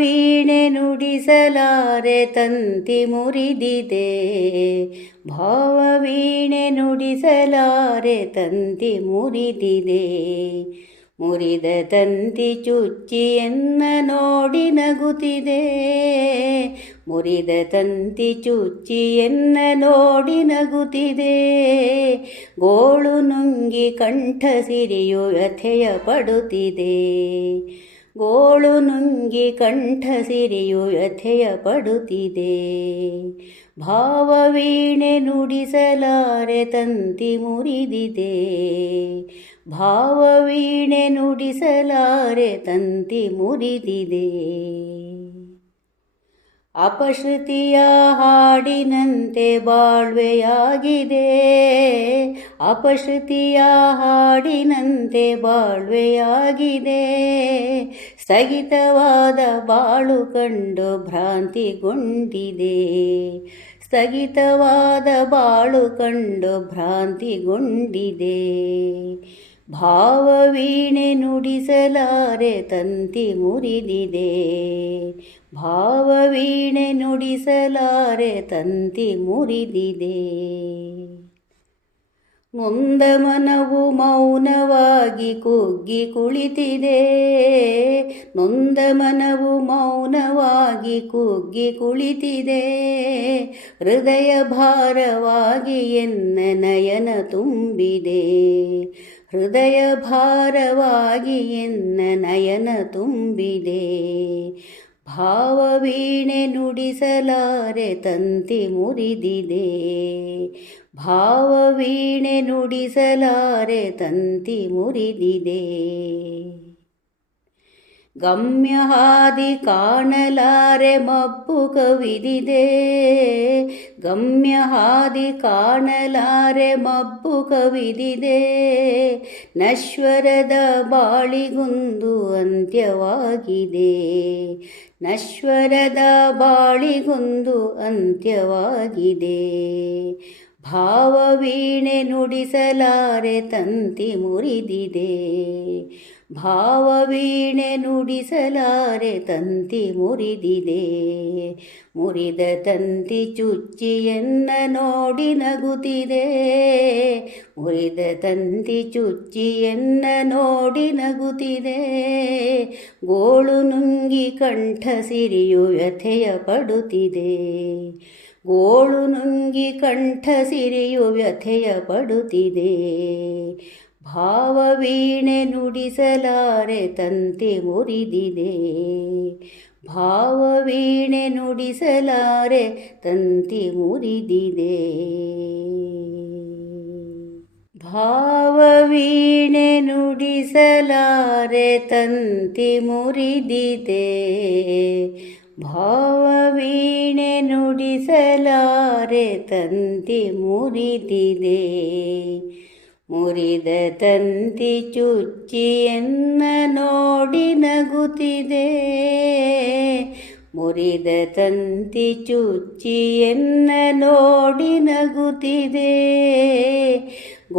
ವೀಣೆ ನುಡಿಸಲಾರೆ ತಂತಿ ಮುರಿದಿದೆ. ಭಾವವೀಣೆ ನುಡಿಸಲಾರೆ ತಂತಿ ಮುರಿದಿದೆ. ಮುರಿದ ತಂತಿ ಚುಚ್ಚಿಯನ್ನ ನೋಡಿ ನಗುತ್ತಿದೆ. ಮುರಿದ ತಂತಿ ಚುಚ್ಚಿಯನ್ನ ನೋಡಿ ನಗುತ್ತಿದೆ. ಗೋಳು ನುಂಗಿ ಕಂಠ ಸಿರಿಯು ವ್ಯಥೆಯ ಪಡುತ್ತಿದೆ. ಗೋಳು ನುಂಗಿ ಕಂಠ ಸಿರಿಯು ವ್ಯಥೆಯ ಪಡುತ್ತಿದೆ. ಭಾವವೀಣೆ ನುಡಿಸಲಾರೆ ತಂತಿ ಮುರಿದಿದೆ. ಭಾವವೀಣೆ ನುಡಿಸಲಾರೆ ತಂತಿ ಮುರಿದಿದೆ. ಅಪಶ್ರುತಿಯ ಹಾಡಿನಂತೆ ಬಾಳ್ವೆಯಾಗಿದೆ. ಅಪಶ್ರುತಿಯ ಹಾಡಿನಂತೆ ಬಾಳ್ವೆಯಾಗಿದೆ. ಸ್ಥಗಿತವಾದ ಬಾಳು ಕಂಡು ಭ್ರಾಂತಿಗೊಂಡಿದೆ. ಸ್ಥಗಿತವಾದ ಬಾಳು ಕಂಡು ಭ್ರಾಂತಿಗೊಂಡಿದೆ. ಭಾವವೀಣೆ ನುಡಿಸಲಾರೆ ತಂತಿ ಮುರಿದಿದೆ. ಭಾವವೀಣೆ ನುಡಿಸಲಾರೆ ತಂತಿ ಮುರಿದಿದೆ. ನೊಂದ ಮನವು ಮೌನವಾಗಿ ಕುಗ್ಗಿ ಕುಳಿತಿದೆ. ನೊಂದ ಮನವು ಮೌನವಾಗಿ ಕುಗ್ಗಿ ಕುಳಿತಿದೆ. ಹೃದಯ ಭಾರವಾಗಿ ಎನ್ನ ನಯನ ತುಂಬಿದೆ. ಹೃದಯ ಭಾರವಾಗಿ ಎನ್ನ ನಯನ ತುಂಬಿದೆ. ಭಾವವೀಣೆ ನುಡಿಸಲಾರೆ ತಂತಿ ಮುರಿದಿದೆ. ಭಾವವೀಣೆ ನುಡಿಸಲಾರೆ ತಂತಿ ಮುರಿದಿದೆ. ಗಮ್ಯ ಹಾದಿ ಕಾಣಲಾರೆ ಮಬ್ಬು ಕವಿದಿದೆ. ಗಮ್ಯ ಹಾದಿ ಕಾಣಲಾರೆ ಮಬ್ಬು ಕವಿದಿದೆ. ನಶ್ವರದ ಬಾಳಿಗೊಂದು ಅಂತ್ಯವಾಗಿದೆ. ನಶ್ವರದ ಬಾಳಿಗೊಂದು ಅಂತ್ಯವಾಗಿದೆ. ಭಾವವೀಣೆ ನುಡಿಸಲಾರೆ ತಂತಿ ಮುರಿದಿದೆ. ಭಾವವೀಣೆ ನುಡಿಸಲಾರೆ ತಂತಿ ಮುರಿದಿದೆ. ಮುರಿದ ತಂತಿ ಚುಚ್ಚಿಯನ್ನ ನೋಡಿ ನಗುತ್ತಿದೆ. ಮುರಿದ ತಂತಿ ಚುಚ್ಚಿಯನ್ನ ನೋಡಿ ನಗುತ್ತಿದೆ. ಗೋಳು ನುಂಗಿ ಕಂಠ ಸಿರಿಯು ವ್ಯಥೆಯ ಪಡುತ್ತಿದೆ. ಗೋಳು ನುಂಗಿ ಕಂಠ ಸಿರಿಯು ವ್ಯಥೆಯ ಪಡುತ್ತಿದೆ. ಭಾವವೀಣೆ ನುಡಿಸಲಾರೆ ತಂತಿ ಮುರಿದಿದೆ. ಭಾವವೀಣೆ ನುಡಿಸಲಾರೆ ತಂತಿ ಮುರಿದಿದೆ. ಭಾವವೀಣೆ ನುಡಿಸಲಾರೆ ತಂತಿ ಮುರಿದಿದೆ. ಭಾವವೀಣೆ ನುಡಿಸಲಾರೆ ತಂತಿ ಮುರಿದಿದೆ. ಮುರಿದ ತಂತಿ ಚುಚ್ಚಿಯನ್ನ ನೋಡಿ ನಗುತ್ತಿದೆ. ಮುರಿದ ತಂತಿ ಚುಚ್ಚಿಯನ್ನ ನೋಡಿ ನಗುತ್ತಿದೆ.